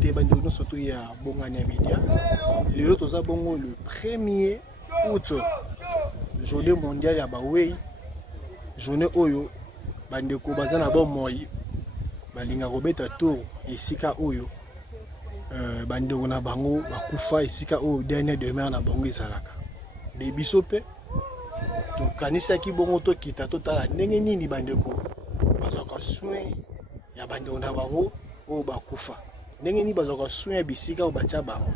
te bande no surtout ya bongani media. Le toza bongo le 1er août. Journée mondiale ya bawei. Journée oyo bande ko bazana bon moyi. Balinga robeta tour esika oyo. Bande na bango bakufa esika oyo dernier demeure na bango ezalaka. Le biso pe to kanisa ki bongo to kita totala ndenge nini bande ko bazaka soin ya bande na bango oyo bakufa. Ndenge nini bazaka soin ya bisika oyo batia bango.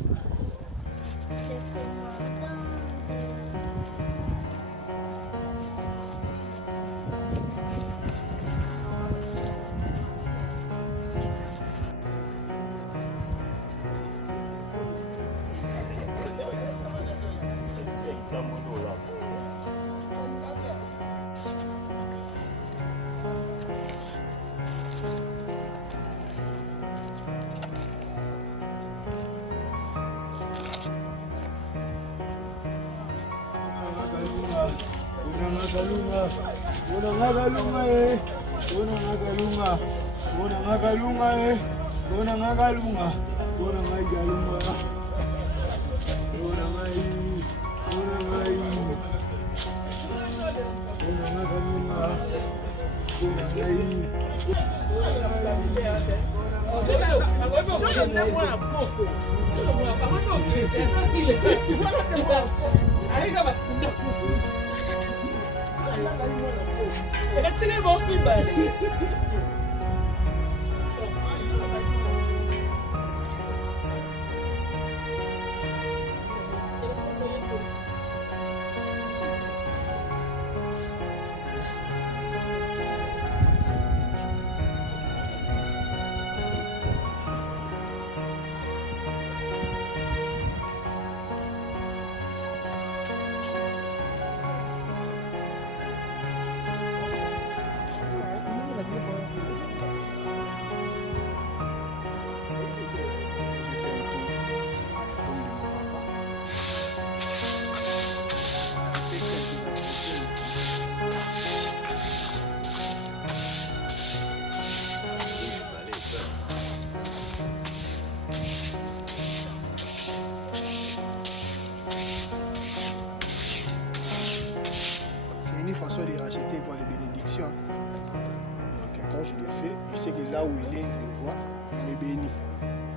Façon de racheter pour les bénédictions. Donc quand je le fais, je sais que là où il est, il le voit, il est béni.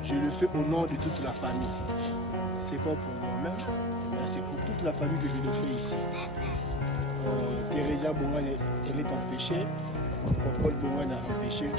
Je le fais au nom de toute la famille. C'est pas pour moi-même, mais c'est pour toute la famille que je le fais ici. Teresa Bongan, elle est empêchée. Paul Bongan a empêché.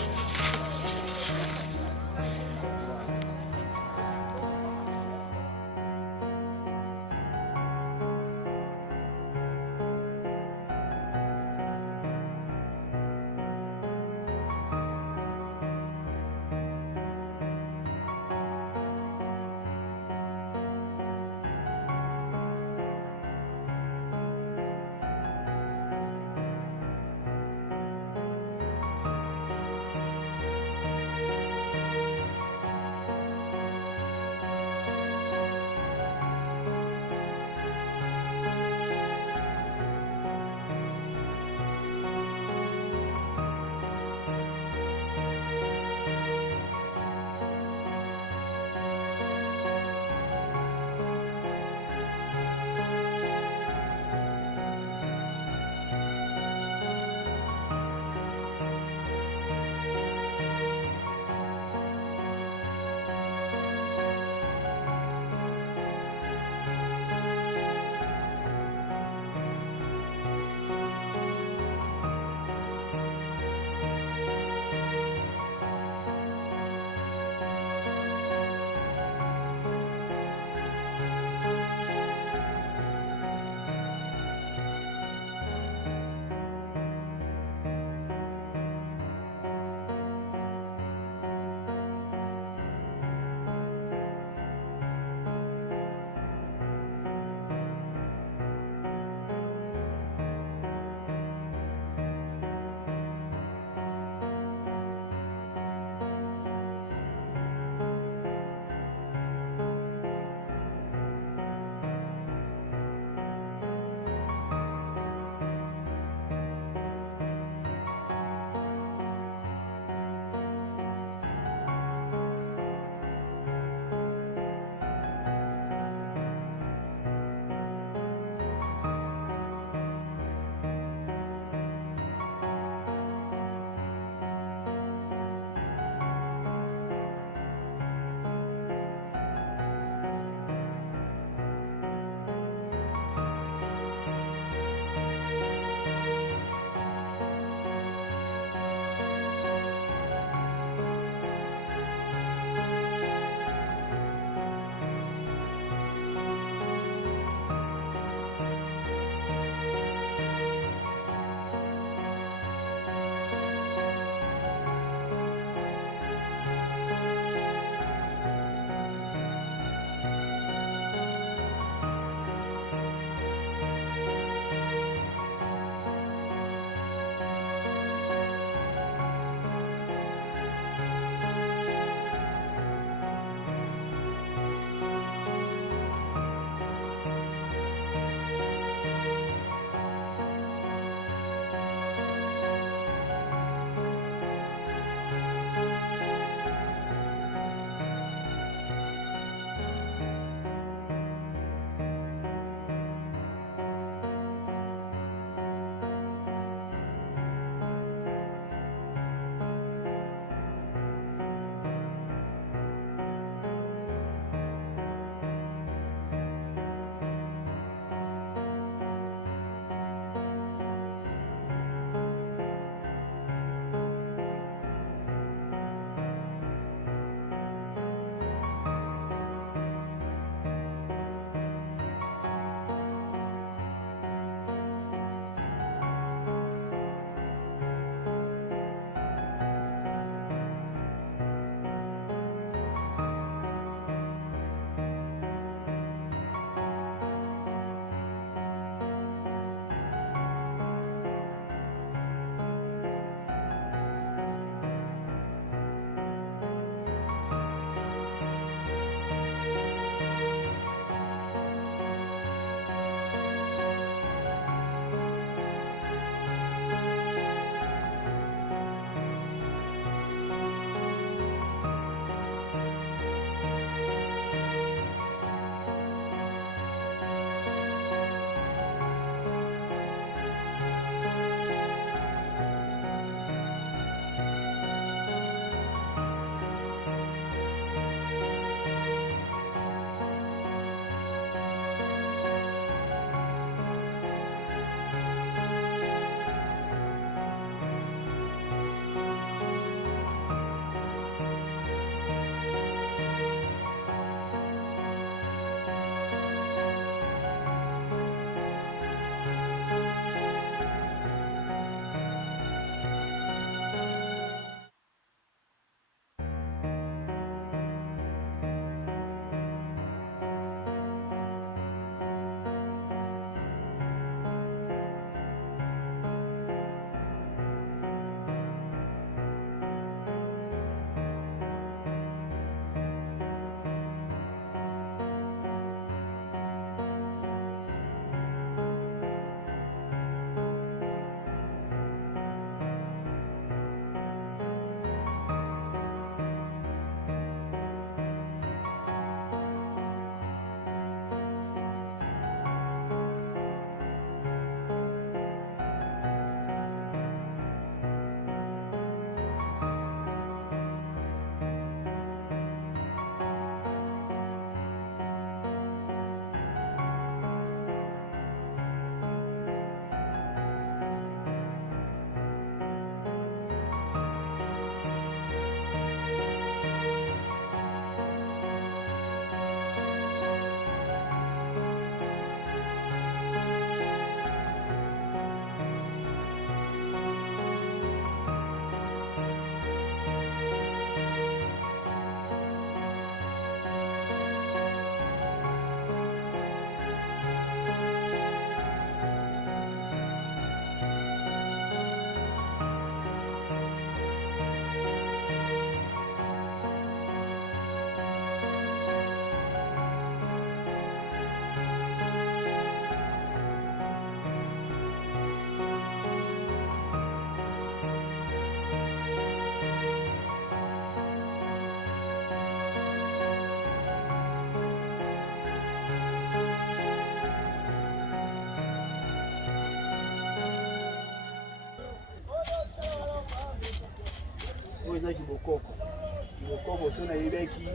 eza kibokoko so nayebaki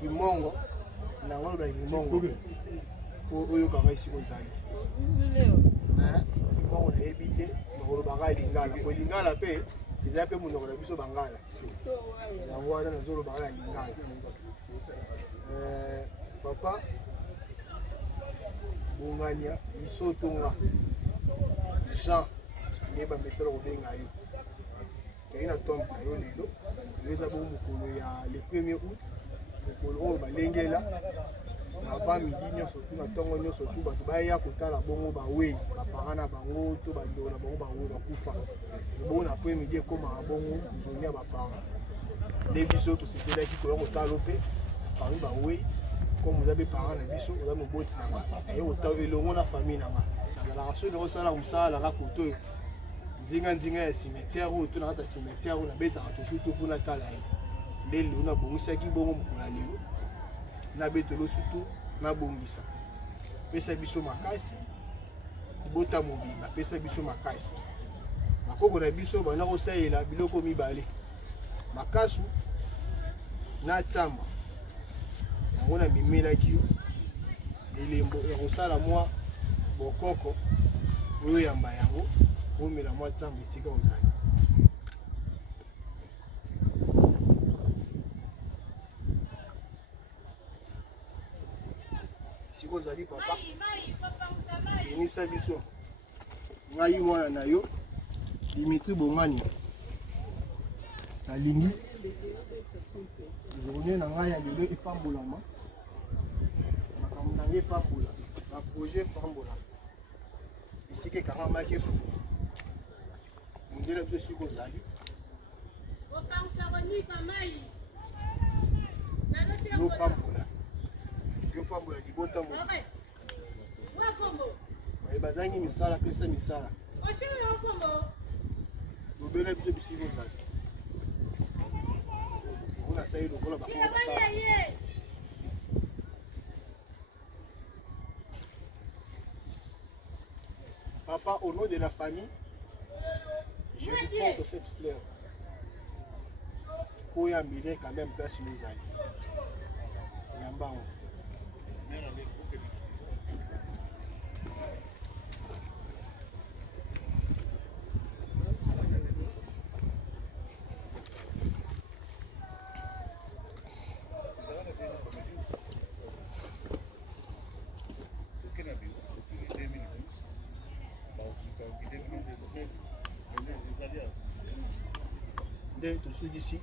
kimongo nango loba kimongo oyo kaka esika ozali kimongo nayebi te nakolobaka lingala po lingala mpe eza mpe monoko na biso bangala yango wana nazolobaka na lingala papa bongania lisotonga Jean nde bamesala kobenga yo kei na tombe na yo lelo eza bo mokolo ya le 1er août mokolo oyo balengela na ba midi nyonso tu na ntongo nyonso tu bato baya kotala bongo bawei bapara na bango to bandeko na bango bawei bakufa ebongo na 1er midi ekomaka bongo journée ya bapara nde biso tosepelaki koya kotala mpe parmi bawei comme oza mpe para na biso oza moboti na nga aye kotala elongo na famille na nga nazalaka so eloko osala mosala nanga koto oyo ndinga ya cimetière oyo to na kati ya cimetière oyo nabetaka toujours to mpona tala ye nde lelo nabongisaki bongo mokolo ya lelo nabetelo sutu nabongisa pesa biso makasi libota mobimba pesa biso makasi bakoko na biso banda kosalela biloko mibale makasu na tsamba yango nabimelaki yo elembo ya kosala mwa bokoko oyo yamba yango omela mwa tsamba esika ozali esika ozali papa benisa biso ngai mwana na yo Dimitri Bongani nalingi journée na ngai ya lelo epambolama makambo na ngai epambola baprojet epambola esika ekangamaki efu mondele biso esika ozali yopambola libota mo bazangi misala pesa misala lobela biso bisika ozali on a essayé de voir la papa, au nom de la famille, je vous porte cette fleur. Pour y amener quand même place nous allons. Nde tosudi ici